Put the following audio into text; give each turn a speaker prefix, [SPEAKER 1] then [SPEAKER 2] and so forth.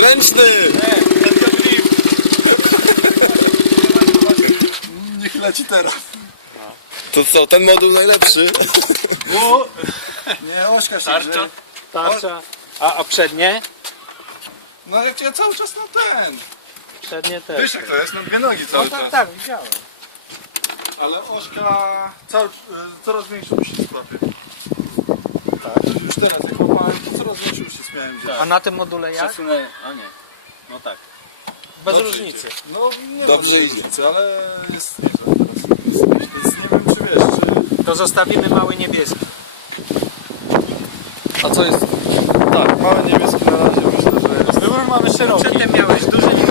[SPEAKER 1] Ręczny!
[SPEAKER 2] Niech leci teraz.
[SPEAKER 1] To co, ten moduł najlepszy?
[SPEAKER 2] Nie, Ośka się
[SPEAKER 3] Tarcza?
[SPEAKER 2] grzeje.
[SPEAKER 3] Tarcza. A przednie?
[SPEAKER 2] No jak ja cały czas na ten.
[SPEAKER 3] Przednie też.
[SPEAKER 2] Wiesz jak to jest? Na dwie nogi cały czas.
[SPEAKER 3] Tak, widziałem.
[SPEAKER 2] Ale Ośka coraz większy uścisk łapie. Tak. Już teraz jak łapałem, to coraz większy uścisk miałem gdzieś.
[SPEAKER 3] A na tym module jak?
[SPEAKER 4] Przesunę, a nie. No tak.
[SPEAKER 3] Bez
[SPEAKER 2] Dobrze
[SPEAKER 3] różnicy.
[SPEAKER 2] No nie
[SPEAKER 1] Dobrze
[SPEAKER 2] ma
[SPEAKER 1] idzie.
[SPEAKER 2] różnicy, ale jest nieźle teraz. Więc nie wiem czy wiesz,
[SPEAKER 3] To zostawimy mały niebieski.
[SPEAKER 2] A co jest? Tak, mały niebieski na razie myślę, że jest.
[SPEAKER 3] Wybór mamy szeroki. Przedtem miałeś duży